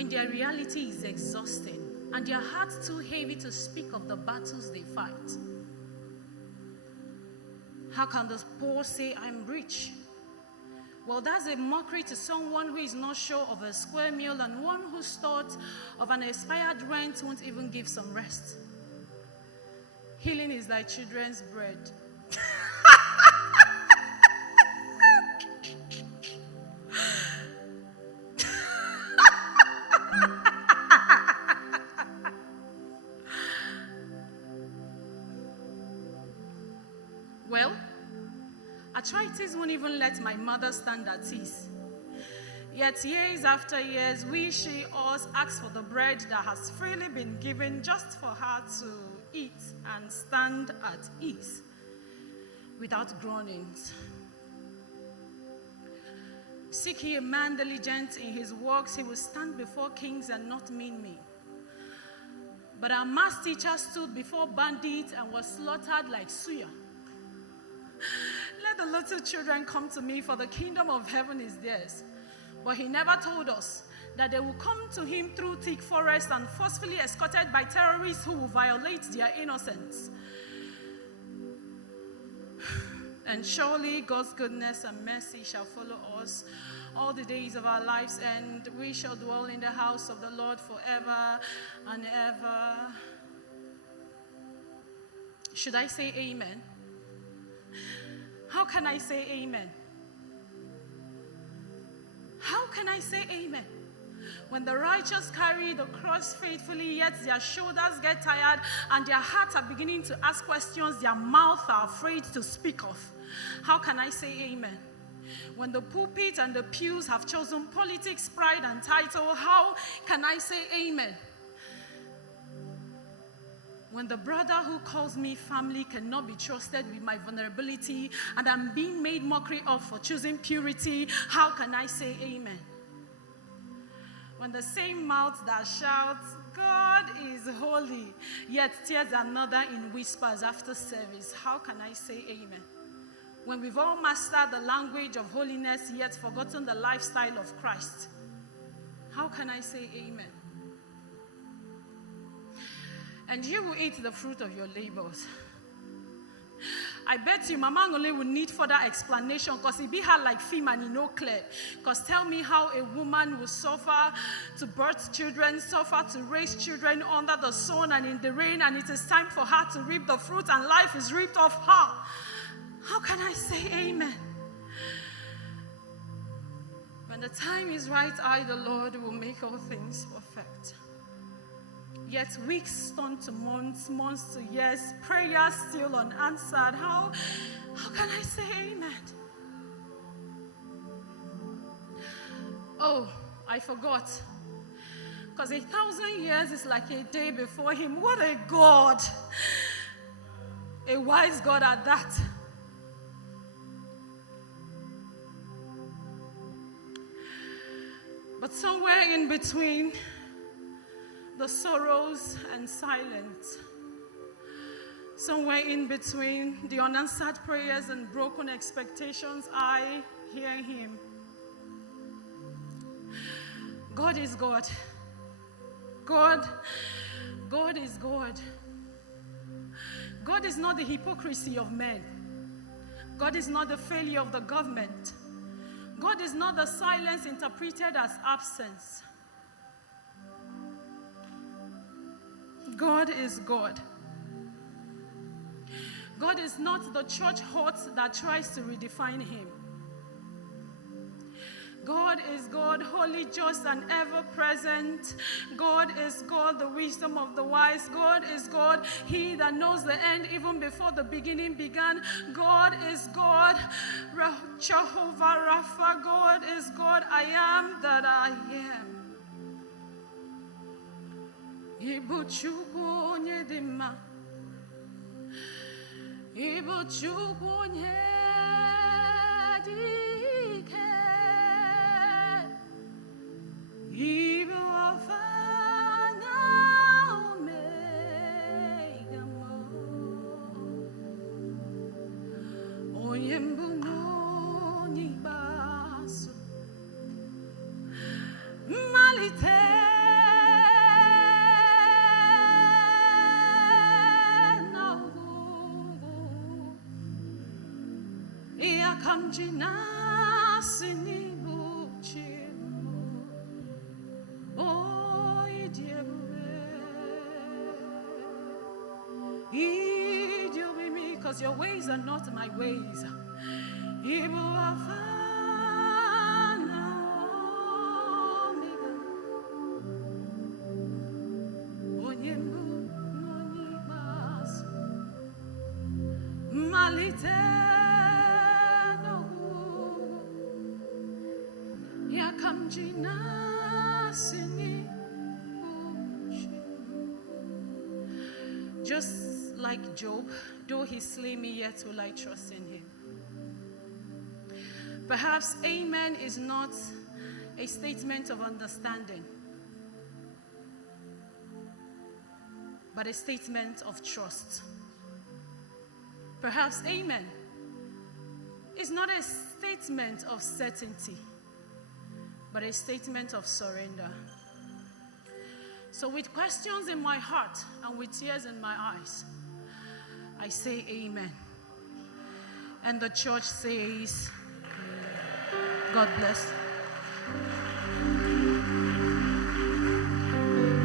when their reality is exhausting and their hearts too heavy to speak of the battles they fight? How can the poor say, I'm rich? Well, that's a mockery to someone who is not sure of a square meal and one whose thought of an expired rent won't even give some rest. Healing is thy children's bread. Well, arthritis won't even let my mother stand at ease. Yet years after years, we, she, us ask for the bread that has freely been given just for her to eat and stand at ease without groanings. Seek ye a man diligent in his works, he will stand before kings and not mean me. But our mass teacher stood before bandits and was slaughtered like suya. Let the little children come to me, for the kingdom of heaven is theirs. But he never told us that they will come to him through thick forest and forcefully escorted by terrorists who will violate their innocence. And surely God's goodness and mercy shall follow us all the days of our lives, and we shall dwell in the house of the Lord forever and ever. Should I say amen? How can I say amen? How can I say amen? When the righteous carry the cross faithfully, yet their shoulders get tired and their hearts are beginning to ask questions their mouths are afraid to speak of. How can I say amen? When the pulpit and the pews have chosen politics, pride, and title, how can I say amen? When the brother who calls me family cannot be trusted with my vulnerability and I'm being made mockery of for choosing purity, how can I say amen? When the same mouth that shouts, God is holy, yet tears another in whispers after service, how can I say amen? When we've all mastered the language of holiness, yet forgotten the lifestyle of Christ, how can I say amen? And you will eat the fruit of your labors. I bet you Mama Ngole will need further explanation because it be hard like film and no clear. Because tell me how a woman will suffer to birth children, suffer to raise children under the sun and in the rain, and it is time for her to reap the fruit and life is ripped off her. How can I say amen? When the time is right, I, the Lord, will make all things perfect. Yet weeks turn to months, months to years, prayers still unanswered. How can I say amen? Oh, I forgot. Because 1,000 years is like a day before him. What a God! A wise God at that. But somewhere in between the sorrows and silence, somewhere in between the unanswered prayers and broken expectations, I hear him. God is God. God is God. God is not the hypocrisy of men. God is not the failure of the government. God is not the silence interpreted as absence. God is God. God is not the church hut that tries to redefine him. God is God, holy, just, and ever-present. God is God, the wisdom of the wise. God is God, he that knows the end even before the beginning began. God is God, Jehovah Rapha. God is God, I am that I am. Ibu Chukwu onye dị mma, Ibu Chukwu onye dị ike, Ibu Alpha na Omega onye mbụ na onye ikpeazụ, mmalite Yakamjina sinibuchimu. Oh, idiobimi, because your ways are not my ways. Ibu afana omega. Onyembu nonibas. Malite no. Yakamjina sini. Just like Job, though he slay me, yet will I trust in him. Perhaps amen is not a statement of understanding, but a statement of trust. Perhaps amen is not a statement of certainty, but a statement of surrender. So with questions in my heart and with tears in my eyes, I say amen. And the church says, God bless.